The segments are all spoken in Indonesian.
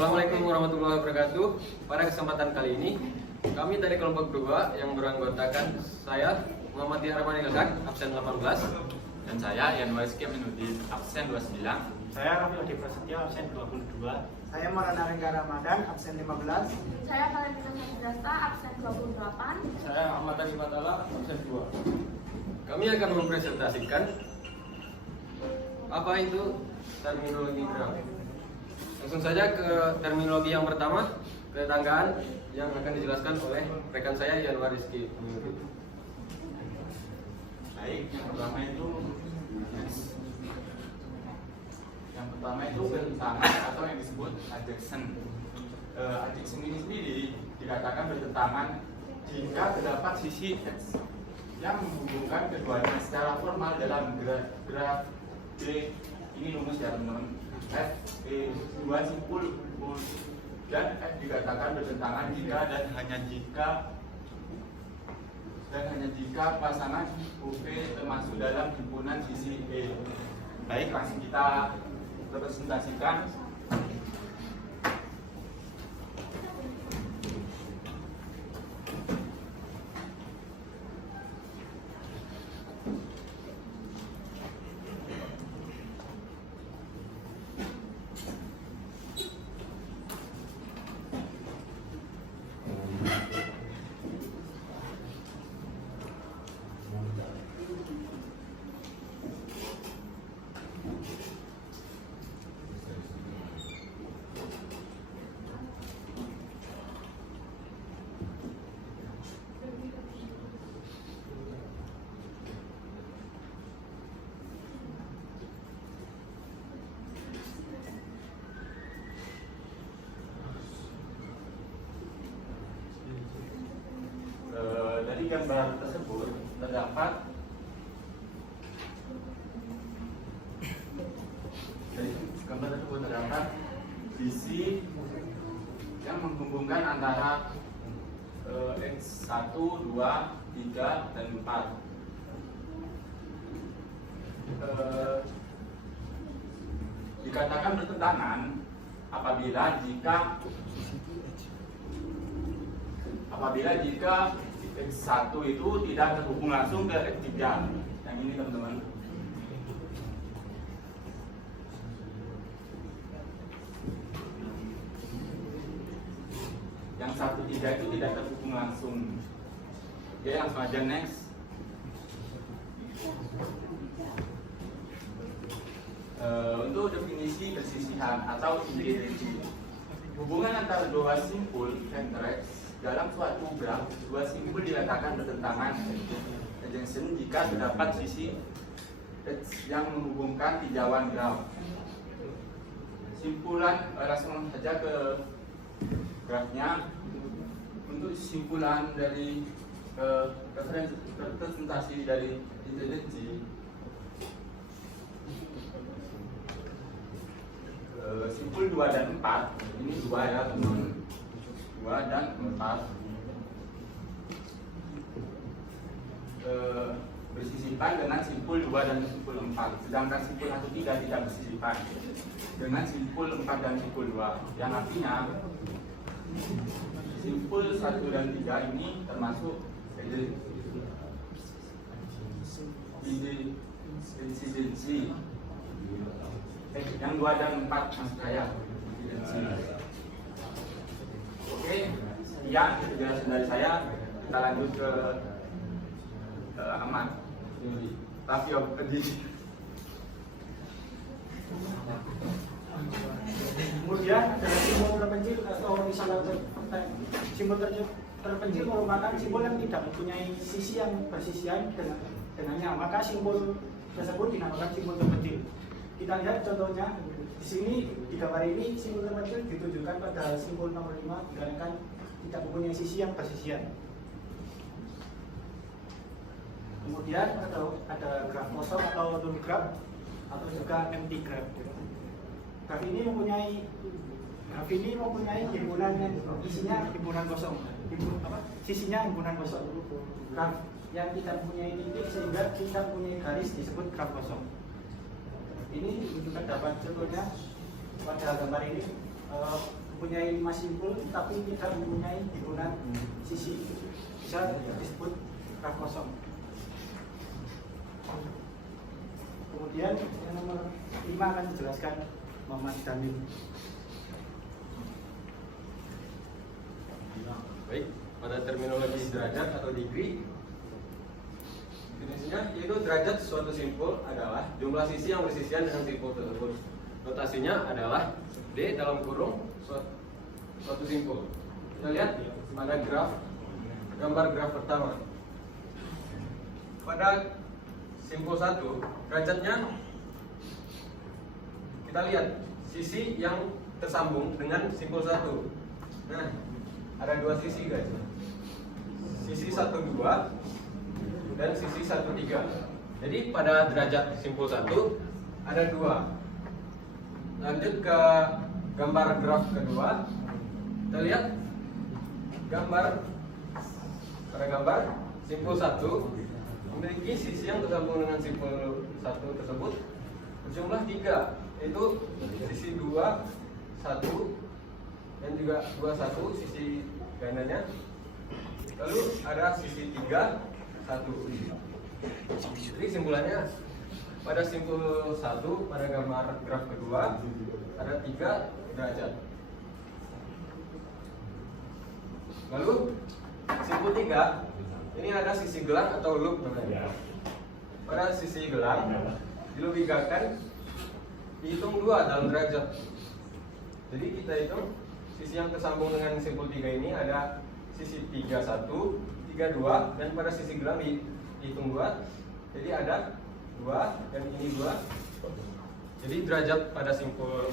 Assalamualaikum warahmatullahi wabarakatuh. Pada kesempatan kali ini, kami dari kelompok 2 yang beranggotakan saya Muhammad Rahman Ilhaq, absen 18, Dan saya Yanwar Rizky Aminuddin, absen 29. Saya Rafi Adi Prasetyo, absen 22. Saya Maulana Rengga Ramadan, absen 15. Saya Valentina Hendrasta, absen 28. saya Ahmad Ali Matala, absen 2. Kami akan mempresentasikan apa itu terminologi gerak. Langsung saja ke terminologi yang pertama, ketanggaan, yang akan dijelaskan oleh rekan saya Yanwar Rizky. Baik, yang pertama itu bertentangan atau yang disebut adjacent. Adjacent ini sendiri dikatakan bertentangan jika terdapat sisi X yang menghubungkan keduanya secara formal dalam graf D. Ini rumus ya teman-teman. F dua simpul dan F dikatakan bertentangan jika dan hanya jika pasangan UV termasuk dalam himpunan sisi E. Baik, langsung kita representasikan. Dari gambar tersebut terdapat sisi yang menghubungkan antara X1, 2, 3, dan 4. Dikatakan bertentangan apabila jika X1 itu tidak terhubung langsung ke X3. Yang ini teman-teman. Yang 1, 3 itu tidak terhubung langsung. Oke, langsung aja next. Untuk definisi persisihan atau integritas, hubungan antara dua simpul vektor dalam suatu graf, dua simpul dikatakan bertentangan adjacent jika terdapat sisi X yang menghubungkan tinjauan graf. Simpulan, langsung saja ke grafnya. Untuk simpulan dari representasi dari intelijensi, simpul 2 dan 4, ini 2 ya teman-teman, 2 dan 4 bersisipan dengan simpul 2 dan simpul 4, sedangkan simpul 1, 3 tidak bersisipan dengan simpul 4 dan simpul 2, yang artinya simpul 1 dan 3 ini termasuk intelijensi. Yang 2 dan 4 maksud saya intelijensi. Oke, sekian penjelasan dari saya. Kita lanjut ke Ahmad Rafi Adi. Kemudian ada simbol terpencil atau misalnya simbol terpencil merupakan simbol yang tidak mempunyai sisi yang bersisian dengannya, maka simbol tersebut dinamakan simbol terpencil. Kita lihat contohnya di sini, di gambar ini simbol terpencil ditujukan pada simbol nomor 5 dikarenakan tidak mempunyai sisi yang bersisian. Kemudian ada graf kosong atau null graf atau juga empty graf. Graf ini mempunyai himpunan yang isinya himpunan kosong, sisinya himpunan kosong. Graf yang tidak mempunyai titik sehingga tidak mempunyai garis disebut graf kosong. Ini juga dapat contohnya pada gambar ini. mempunyai 5 simpul tapi tidak mempunyai himpunan sisi, bisa disebut graf kosong. Kemudian yang nomor 5 akan dijelaskan Muhammad Damim. Baik, pada terminologi derajat atau degree, definisinya yaitu derajat suatu simpul adalah jumlah sisi yang bersisian dengan simpul tersebut. Notasinya adalah D dalam kurung suatu simpul. Kita lihat pada gambar graf pertama. Pada simpul 1, derajatnya kita lihat sisi yang tersambung dengan simpul 1. Nah, ada 2 sisi guys. Sisi 1, 2 dan sisi 1, 3. Jadi pada derajat simpul 1 ada 2. Lanjut ke gambar graf kedua. Kita lihat pada gambar simpul 1 memiliki sisi yang tersambung dengan simpul 1 tersebut berjumlah 3, yaitu sisi 2, 1 dan juga 2, 1 sisi gandanya. Lalu ada sisi 3, 1. Jadi simpulannya pada simpul 1 pada gambar graf kedua ada 3 derajat. Lalu simpul 3 ini ada sisi gelang atau loop namanya. Pada sisi gelang dilogikakan dihitung 2 dalam derajat. Jadi kita hitung sisi yang tersambung dengan simpul 3 ini ada sisi 31, 32 dan pada sisi gelang dihitung 2. Jadi ada 2 dan ini 2. Jadi derajat pada simpul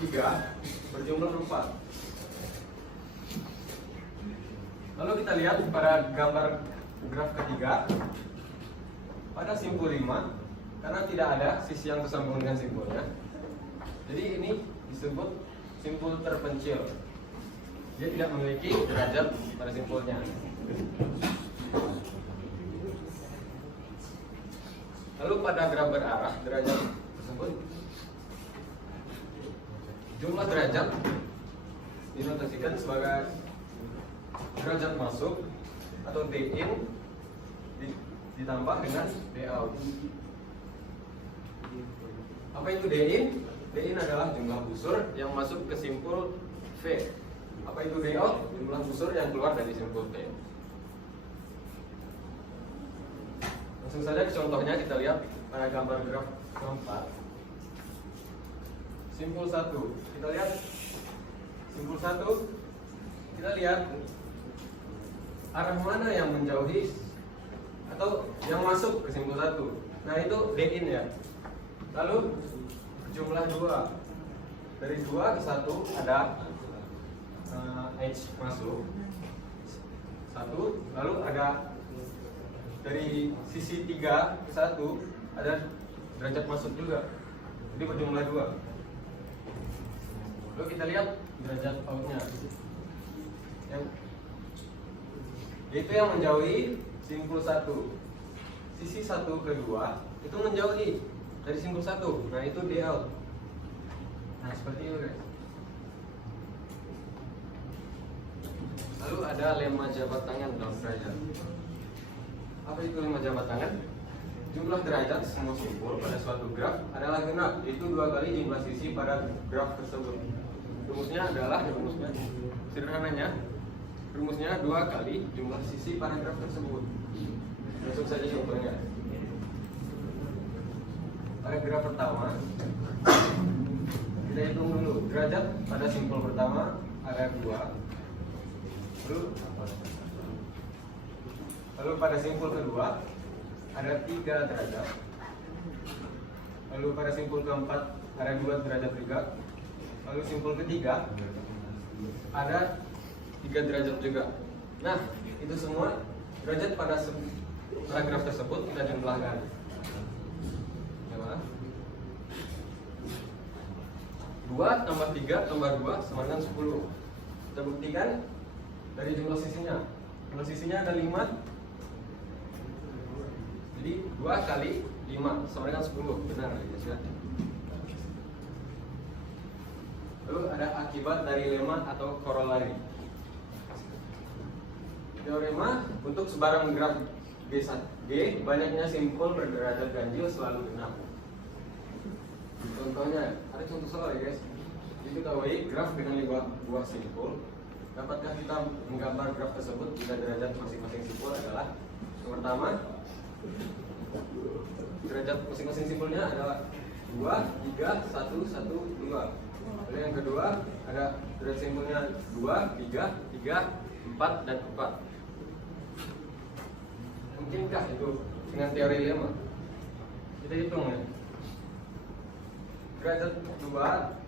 3 berjumlah 4. Lalu kita lihat pada gambar graf ketiga pada simpul 5 karena tidak ada sisi yang tersambung dengan simpulnya. Jadi ini disebut simpul terpencil. Dia tidak memiliki derajat pada simpulnya. Lalu pada graf berarah derajat tersebut jumlah derajat dinotasikan sebagai derajat masuk atau D in ditambah dengan D out. Apa itu D in? D in adalah jumlah busur yang masuk ke simpul V. Apa itu D out? Jumlah busur yang keluar dari simpul V. Langsung saja contohnya kita lihat pada gambar graf keempat. Simpul 1. Kita lihat simpul 1. Kita lihat arah mana yang menjauhi atau yang masuk ke simpul 1. Nah, itu D in ya. Lalu jumlah 2. Dari 2 ke 1 ada H masuk 1. Lalu ada dari sisi 3 ke 1 ada derajat masuk juga. Jadi berjumlah 2. Lalu kita lihat derajat outnya. Itu yang menjauhi simpul 1. Sisi 1 ke 2 itu menjauhi dari simpul 1. Nah, itu D out. Nah, seperti itu guys. Lalu ada lemma jabat tangan dalam derajat. Apa itu lemma jabat tangan? Jumlah derajat semua simpul pada suatu graf adalah genap, yaitu 2 kali jumlah sisi pada graf tersebut. Rumusnya sederhananya rumusnya 2 kali jumlah sisi pada graf tersebut. Langsung saja contohnya. Pada graf pertama kita hitung dulu derajat pada simpul pertama ada 2. Lalu pada simpul kedua ada 3 derajat. Lalu pada simpul keempat ada 2 derajat juga. Lalu simpul ketiga ada 3 derajat juga. Nah, itu semua derajat pada graf tersebut kita jumlahkan. Gimana? 2 tambah 3 tambah 2 sama dengan 10. Kita buktikan dari jumlah sisinya. Jumlah sisinya ada 5. Jadi 2 kali 5 sama dengan 10. Benar ya? Lalu ada AK akibat dari lemma atau korolari. Teorema untuk sebarang graf G, banyaknya simpul berderajat ganjil selalu genap. Contohnya, ada contoh soal ya guys. Diketahui graf dengan 5 buah simpul. Dapatkah kita menggambar graf tersebut jika derajat masing-masing simpul adalah yang pertama, derajat masing-masing simpulnya adalah 2, 3, 1, 1, 2. Lalu yang kedua ada derajat simpulnya 2, 3, 3, 4, dan 4. Mungkinkah itu dengan teori lemma? Kita hitung ya. Derajat 2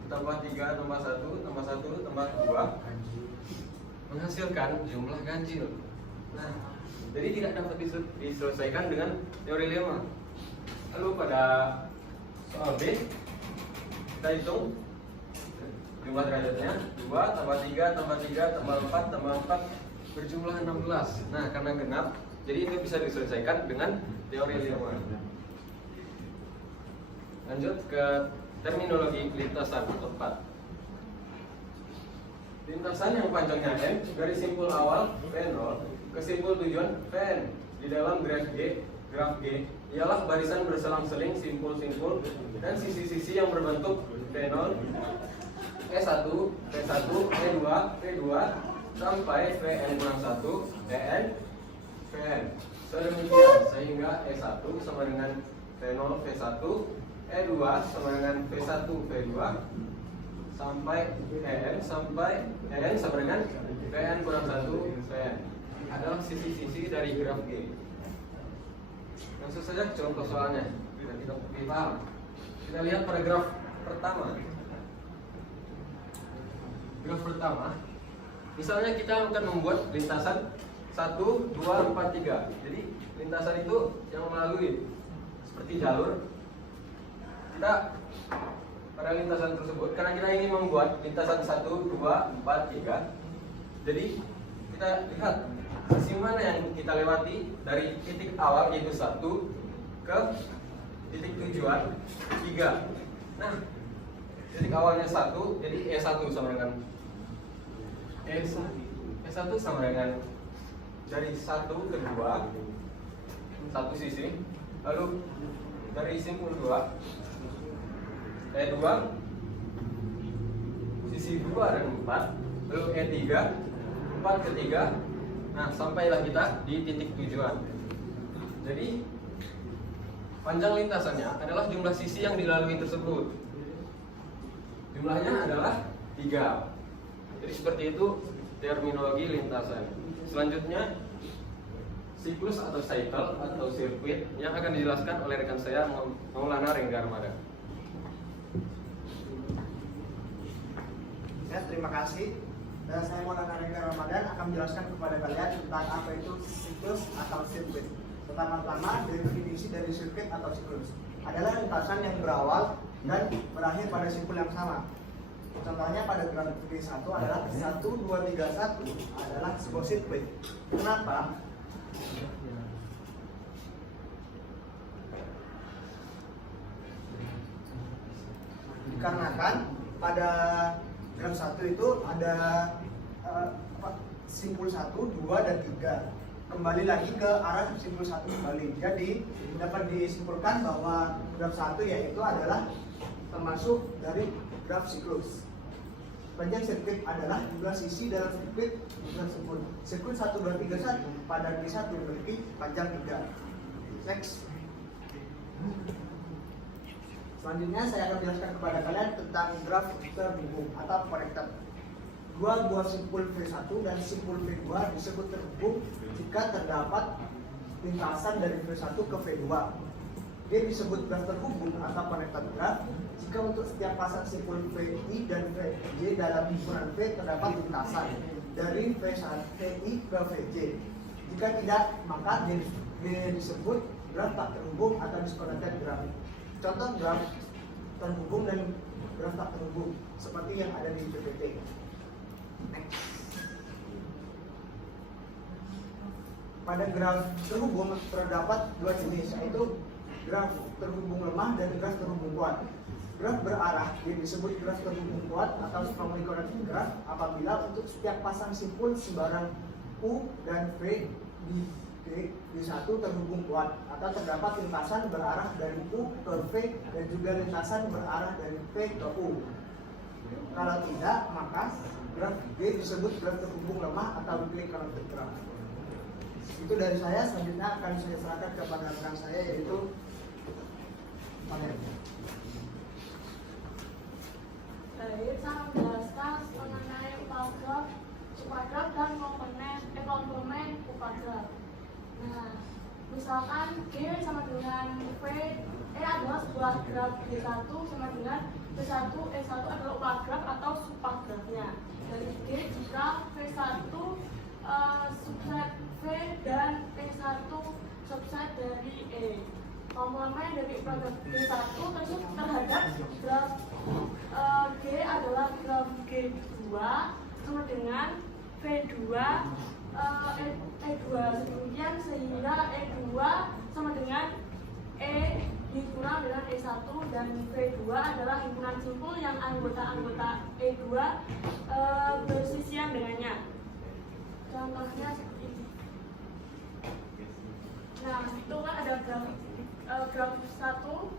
tambah 3 tambah 1 tambah 1 tambah 2 menghasilkan jumlah ganjil. Nah, jadi tidak dapat diselesaikan dengan teori lemma. Lalu pada soal B kita hitung jumlah derajatnya 2 tambah 3 tambah 3 tambah 4 tambah 4 berjumlah 16. Nah, karena genap, jadi ini bisa diselesaikan dengan teori lemma. Lanjut ke terminologi lintasan atau path. Lintasan yang panjangnya n dari simpul awal P0 ke simpul tujuan Pn di dalam graf G ialah barisan berselang-seling simpul-simpul dan sisi-sisi yang berbentuk P0, E1, P1, E2, P2 sampai Pn-1, Pn, Pn. Sedemikian sehingga E1 sama dengan P0, P1, E2 sama dengan P1, P2 sampai En sama dengan Pn kurang 1 Pn adalah sisi-sisi dari graf G. Langsung saja contoh soalnya biar kita lebih paham. Kita lihat pada graf pertama. Graf pertama, misalnya kita akan membuat lintasan 1, 2, 4, 3. Jadi lintasan itu yang melalui seperti jalur. Kita pada lintasan tersebut, karena kita ingin membuat lintasan 1, 2, 4, 3. Jadi kita lihat sisi mana yang kita lewati dari titik awal yaitu 1 ke titik tujuan 3. Nah, titik awalnya 1, jadi E1 sama dengan E1 sama dengan dari 1 ke 2 satu sisi, lalu dari simpul 2 E2 sisi 2 dan 4, lalu E3 4 ke 3. Nah, sampailah kita di titik tujuan. Jadi panjang lintasannya adalah jumlah sisi yang dilalui tersebut. Jumlahnya adalah 3. Jadi seperti itu terminologi lintasan. Selanjutnya siklus atau cycle atau sirkuit yang akan dijelaskan oleh rekan saya Maulana Renggarmada. Ya, terima kasih. Dan saya Maulana Renggarmada akan menjelaskan kepada kalian tentang apa itu siklus atau sirkuit. Pertama-tama, definisi dari sirkuit atau siklus adalah lintasan yang berawal dan berakhir pada simpul yang sama. Contohnya pada graf G1 adalah 1, 2, 3, 1 adalah sebuah sirkuit. Kenapa? Dikarenakan pada graf 1 itu ada simpul 1, 2, dan 3. Kembali lagi ke arah simpul 1 kembali. Jadi dapat disimpulkan bahwa graf 1 yaitu adalah termasuk dari graf siklus. Panjang sirkuit adalah jumlah sisi dalam sirkuit tersebut. Sirkuit 1, 2, 3, 1 pada G1 memiliki panjang 3. Next. Selanjutnya saya akan menjelaskan kepada kalian tentang graf terhubung atau connected. Dua buah simpul V1 dan simpul V2 disebut terhubung jika terdapat lintasan dari V1 ke V2. Dia disebut graf terhubung atau connected graph jika untuk setiap pasang simpul VI dan VJ dalam himpunan V terdapat lintasan dari VI ke VJ. Jika tidak, maka dia disebut graf tak terhubung atau disconnected graph. Contoh graf terhubung dan graf tak terhubung seperti yang ada di PPT. Next. Pada graf terhubung terdapat dua jenis, yaitu graf terhubung lemah dan graf terhubung kuat. Graf berarah G disebut graf terhubung kuat atau strongly connected graph apabila untuk setiap pasang simpul sembarang U dan V di G1 terhubung kuat atau terdapat lintasan berarah dari U ke V dan juga lintasan berarah dari V ke U. Kalau tidak, maka graf G disebut graf terhubung lemah atau weakly connected graph. Itu dari saya. Selanjutnya akan saya serahkan kepada rekan saya, yaitu Panel. Baik, saya menjelaskan mengenai upagraf, supagraf dan komplement upagraf. Nah, misalkan G sama dengan V, E adalah sebuah graf G1 sama dengan V1, E1 adalah upagraf atau supagrafnya. Dari G jika V1 subset V dan E1 subset dari E. Komplement dari upagraf G1 tersebut terhadap graf G adalah graf G2 sama dengan V2 E2 demikian sehingga E2 sama dengan E dikurang dengan E1 dan V2 adalah himpunan simpul yang anggota-anggota E2 bersisian dengannya. Contohnya seperti ini. Nah, itu kan ada graf 1.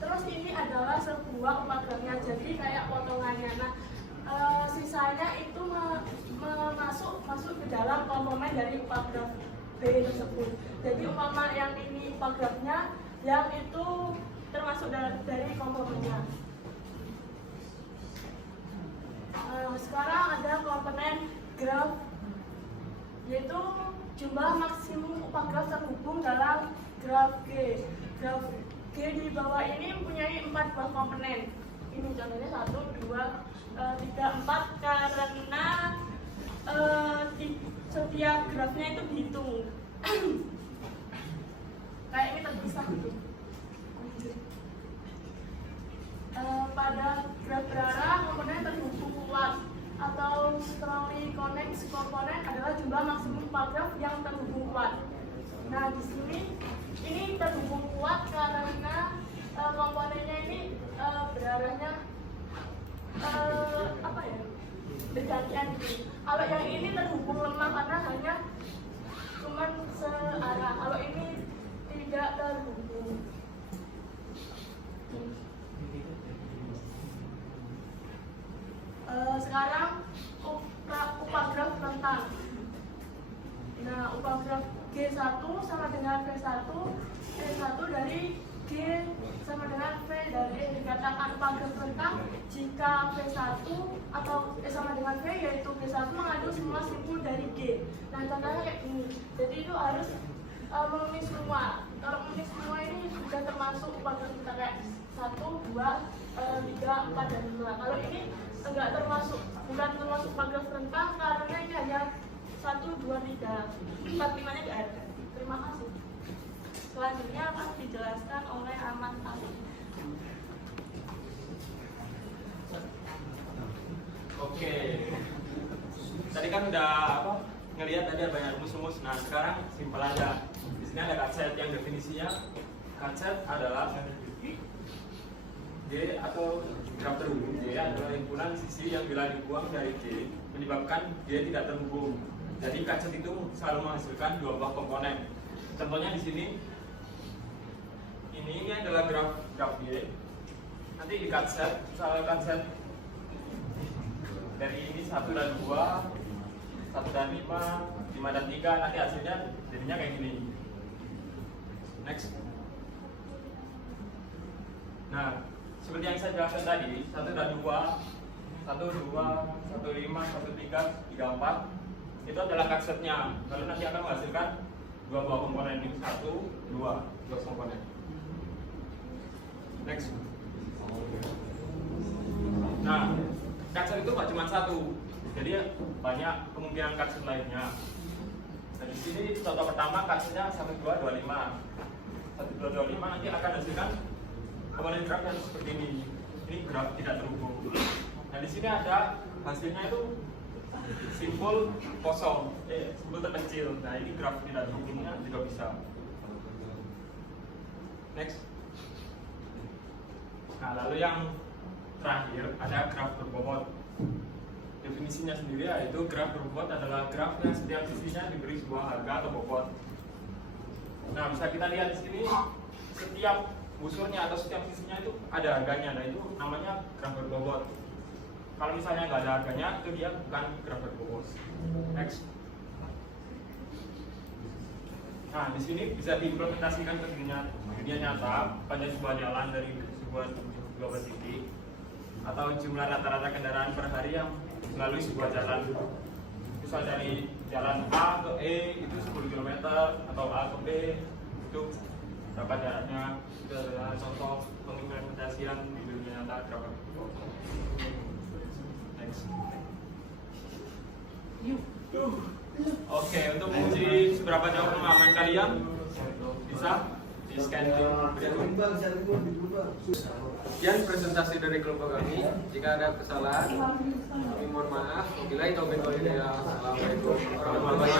Terus ini adalah sebuah upagrafnya, jadi kayak potongannya. Nah, sisanya itu masuk ke dalam komplement dari upagraf B tersebut. Jadi umpama yang ini upagrafnya, yang itu termasuk dari komplementnya. Sekarang ada komponen graf, yaitu jumlah maksimum upagraf terhubung dalam graf G. Graf G di bawah ini mempunyai 4 buah komponen. Ini contohnya 1, 2, 3, 4 karena setiap grafnya itu dihitung. Kayak ini terpisah gitu. Pada graf berarah komponen terhubung kuat atau strongly connected komponen adalah jumlah maksimum upagraf yang terhubung kuat. Nah, di sini ini terhubung kuat karena komponennya ini berarahnya bergantian gitu. Kalau yang ini terhubung lemah karena hanya cuman searah. Kalau ini tidak terhubung. Sekarang upagraf rentang. Nah, upagraf G1 sama dengan V1, E1 dari G sama dengan V dari E. Dikatakan upagraf rentang jika V1 atau E sama dengan V, yaitu G1 mengandung semua simpul dari G. Nah, contohnya kayak gini. Jadi itu harus memenuhi semua. Kalau memenuhi semua ini sudah termasuk upagraf kita kayak 1, 2, 3, 4, dan 5. Kalau ini enggak termasuk, bukan termasuk upagraf rentang karena ini hanya 1, 2, 3, 4, 5-nya tidak ada. Terima kasih. Selanjutnya akan dijelaskan oleh Ahmad Ali. Oke. Tadi kan udah ngelihat tadi ada banyak rumus-rumus. Nah, sekarang simpel aja. Di sini ada konsep yang definisinya. Konsep adalah G atau graf terhubung. G adalah himpunan sisi yang bila dibuang dari G menyebabkan G tidak terhubung. Jadi konsep itu selalu menghasilkan 2 buah komponen. Contohnya di sini, ini adalah graf G. Nanti di konsep, misalnya konsep dari ini 1 dan 2, 1 dan 5, 5 dan 3, nanti hasilnya jadinya kayak gini. Next. Nah, seperti yang saya jelaskan tadi, 1 dan 2, 1, 2, 1, 5, 1, 3, 3, 4 itu adalah konsepnya. Lalu nanti akan menghasilkan 2 buah komponen ini, 1, 2 komponen. Next. Nah, konsep itu nggak cuma 1, jadi banyak kemungkinan konsep lainnya. Nah, di sini contoh pertama konsepnya 1, 2, 2, 5. 1, 2, 2, 5 nanti akan menghasilkan komponen graf yang seperti ini. Ini graf tidak terhubung. Nah, di sini ada hasilnya itu simpul kosong, simpul terkecil. Nah, ini graf tidak terhubungnya juga bisa. Next. Nah, lalu yang terakhir ada graf berbobot. Definisinya sendiri yaitu graf berbobot adalah graf yang setiap sisinya diberi sebuah harga atau bobot. Nah, bisa kita lihat di sini setiap unsurnya atau setiap sisinya itu ada harganya. Nah, itu namanya graf berbobot. Kalau misalnya nggak ada harganya, itu dia bukan graf berbobot. Next. Nah, di sini bisa diimplementasikan ke dunia nyata pada sebuah jalan dari dua titik atau jumlah rata-rata kendaraan per hari yang melalui sebuah jalan. Misal dari jalan A ke E itu 10 km atau A ke B itu berapa jaraknya. Itu adalah contoh pengimplementasian di dunia nyata graf berbobot. Next. Oke, untuk menguji seberapa jauh pemahaman kalian bisa di scan berikut. Sekian presentasi dari kelompok kami. Jika ada kesalahan, kami mohon maaf. Wabillahi taufiq wal hidayah. Assalamualaikum warahmatullahi wabarakatuh.